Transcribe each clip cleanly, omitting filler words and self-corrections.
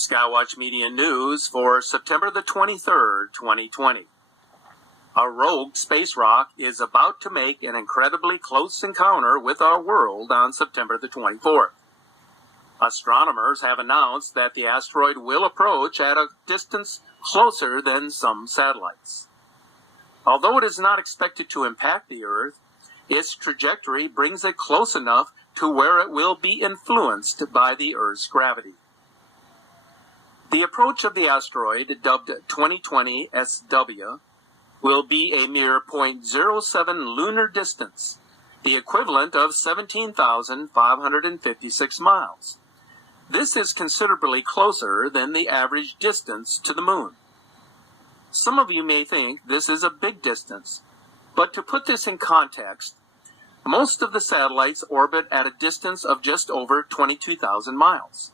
Skywatch Media News for September the 23rd, 2020. A rogue space rock is about to make an incredibly close encounter with our world on September the 24th. Astronomers have announced that the asteroid will approach at a distance closer than some satellites. Although it is not expected to impact the Earth, its trajectory brings it close enough to where it will be influenced by the Earth's gravity. The approach of the asteroid, dubbed 2020 SW, will be a mere 0.07 lunar distance, the equivalent of 17,556 miles. This is considerably closer than the average distance to the moon. Some of you may think this is a big distance, but to put this in context, most of the satellites orbit at a distance of just over 22,000 miles.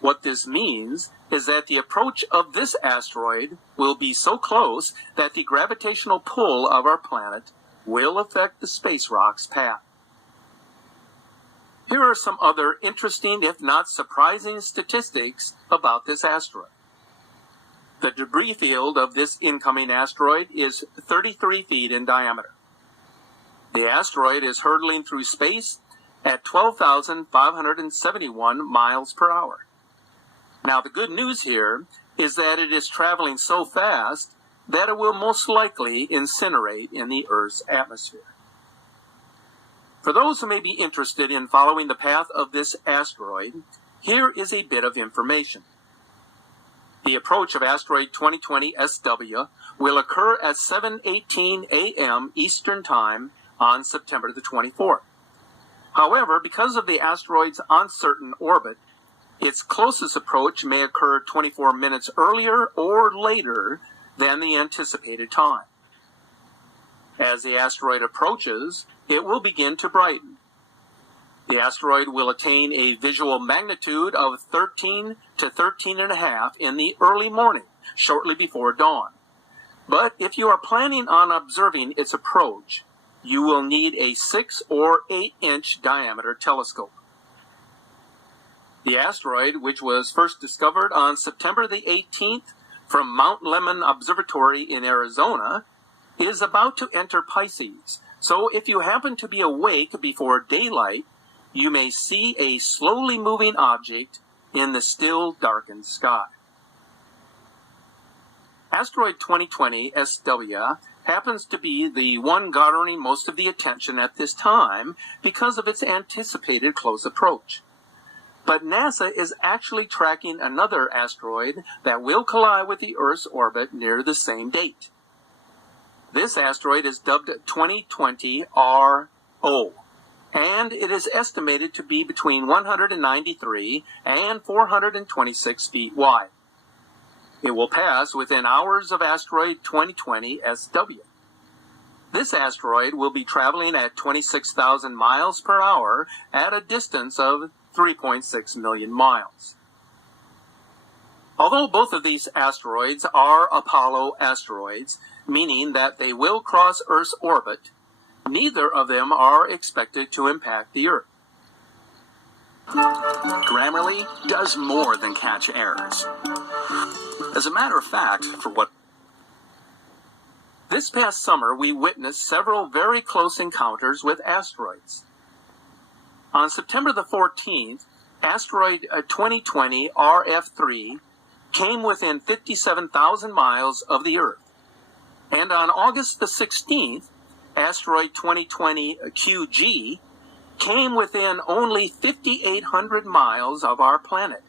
What this means is that the approach of this asteroid will be so close that the gravitational pull of our planet will affect the space rock's path. Here are some other interesting, if not surprising, statistics about this asteroid. The debris field of this incoming asteroid is 33 feet in diameter. The asteroid is hurtling through space at 12,571 miles per hour. Now, the good news here is that it is traveling so fast that it will most likely incinerate in the Earth's atmosphere. For those who may be interested in following the path of this asteroid, here is a bit of information. The approach of asteroid 2020 SW will occur at 7:18 a.m. Eastern Time on September the 24th. However, because of the asteroid's uncertain orbit, its closest approach may occur 24 minutes earlier or later than the anticipated time. As the asteroid approaches, it will begin to brighten. The asteroid will attain a visual magnitude of 13 to 13.5 in the early morning, shortly before dawn. But if you are planning on observing its approach, you will need a 6 or 8-inch diameter telescope. The asteroid, which was first discovered on September the 18th from Mount Lemmon Observatory in Arizona, is about to enter Pisces. So if you happen to be awake before daylight, you may see a slowly moving object in the still darkened sky. Asteroid 2020 SW happens to be the one garnering most of the attention at this time because of its anticipated close approach. But NASA is actually tracking another asteroid that will collide with the Earth's orbit near the same date. This asteroid is dubbed 2020 RO, and it is estimated to be between 193 and 426 feet wide. It will pass within hours of asteroid 2020 SW. This asteroid will be traveling at 26,000 miles per hour at a distance of 3.6 million miles. Although both of these asteroids are Apollo asteroids, meaning that they will cross Earth's orbit, neither of them are expected to impact the Earth. Grammarly does more than catch errors. As a matter of fact, This past summer, we witnessed several very close encounters with asteroids. On September the 14th, asteroid 2020 RF3 came within 57,000 miles of the Earth. And on August the 16th, asteroid 2020 QG came within only 5,800 miles of our planet,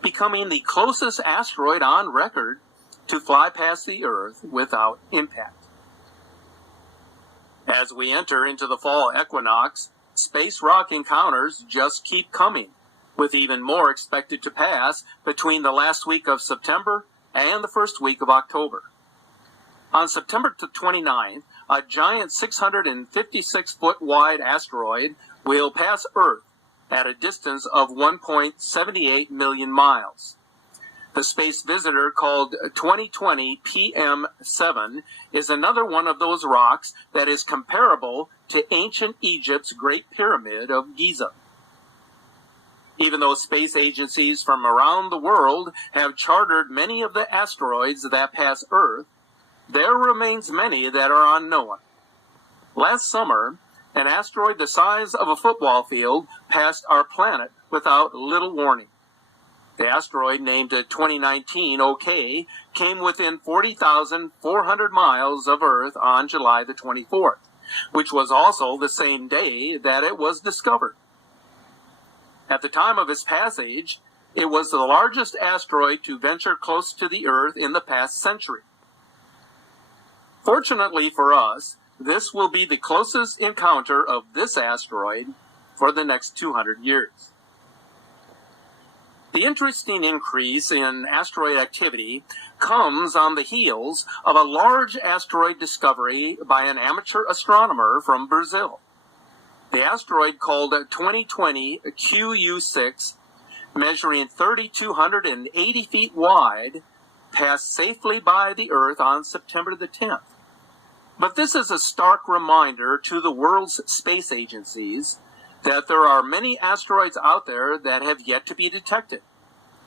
becoming the closest asteroid on record to fly past the Earth without impact. As we enter into the fall equinox, space rock encounters just keep coming, with even more expected to pass between the last week of September and the first week of October. On September 29th, a giant 656-foot wide asteroid will pass Earth at a distance of 1.78 million miles. The space visitor, called 2020 PM7, is another one of those rocks that is comparable to ancient Egypt's Great Pyramid of Giza. Even though space agencies from around the world have chartered many of the asteroids that pass Earth, there remains many that are unknown. Last summer, an asteroid the size of a football field passed our planet without little warning. The asteroid, named 2019 OK, came within 40,400 miles of Earth on July the 24th, which was also the same day that it was discovered. At the time of its passage, it was the largest asteroid to venture close to the Earth in the past century. Fortunately for us, this will be the closest encounter of this asteroid for the next 200 years. The interesting increase in asteroid activity comes on the heels of a large asteroid discovery by an amateur astronomer from Brazil. The asteroid, called 2020 QU6, measuring 3,280 feet wide, passed safely by the Earth on September the 10th. But this is a stark reminder to the world's space agencies that there are many asteroids out there that have yet to be detected.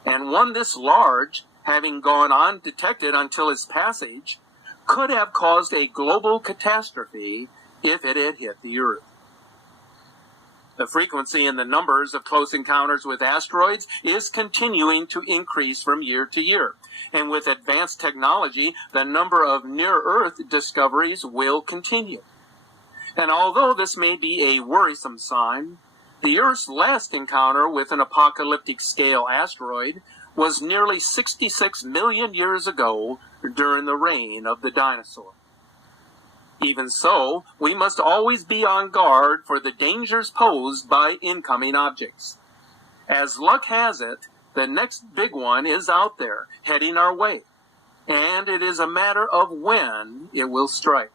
And one this large, having gone undetected until its passage, could have caused a global catastrophe if it had hit the Earth. The frequency and the numbers of close encounters with asteroids is continuing to increase from year to year. And with advanced technology, the number of near-Earth discoveries will continue. And although this may be a worrisome sign, the Earth's last encounter with an apocalyptic-scale asteroid was nearly 66 million years ago during the reign of the dinosaurs. Even so, we must always be on guard for the dangers posed by incoming objects. As luck has it, the next big one is out there, heading our way, and it is a matter of when it will strike.